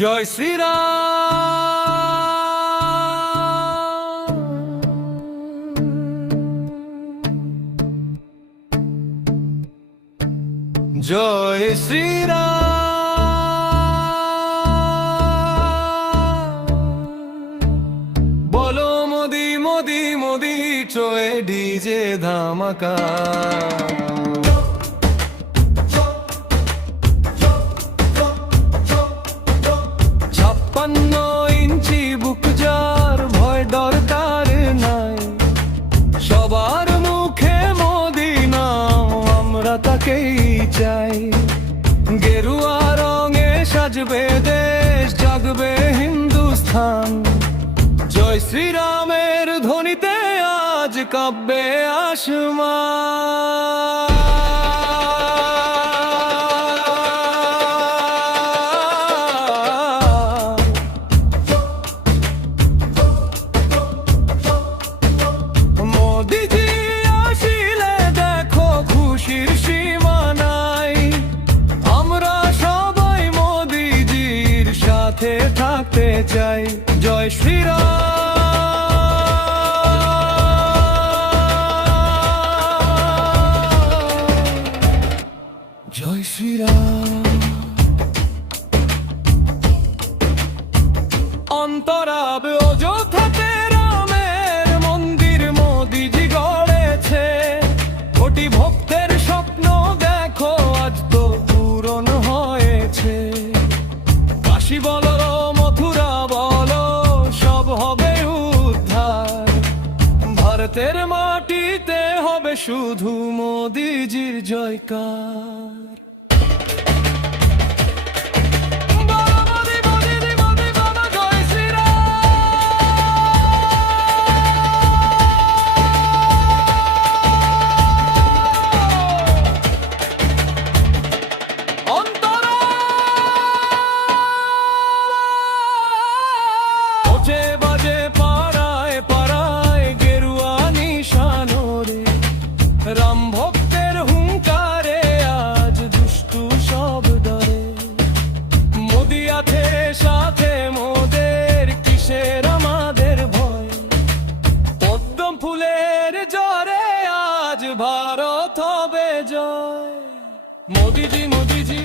জয় শ্রীরাম, জয় শ্রীরাম। বলো মোদি মোদি মোদি, চোয়ে ডিজে ধামাকা। 56 ইঞ্চি বুক যার, ভয় দরকার নাই। সবার মুখে মোদি নাম, আমরা তাকেই চাই। গেরুয়া রঙে সাজবে দেশ, জাগবে হিন্দুস্থান। জয় শ্রীরামের ধ্বনিতে আজ কাঁপবে আসমান। মোদিজি আসিলে দেখো খুশির সীমা নাই। আমরা সবাই মোদিজির সাথে থাকতে চাই। জয় শ্রীরাম, জয় শ্রীরাম। অন্তরাবে অযোধ্যাতে রামের মন্দির মোদিজি গড়েছে। কোটি ভক্তের স্বপ্ন দেখো আজ তো পূরণ হয়েছে। কাশী বলো মথুরা বলো, সব হবে উদ্ধার। ভারতের মাটিতে হবে শুধু মোদিজির জয়কার। বাজে পাড়ায় পাড়ায় গেরুয়া নিশানোরে, রাম ভক্তের হুঙ্কারে আজ দুষ্টু সব ডরে। মোদি আছে সাথে মোদের, কিসের আমাদের ভয়। পদ্ম ফুলের জ্বরে আজ ভারত হবে জয়। মোদিজি মোদিজি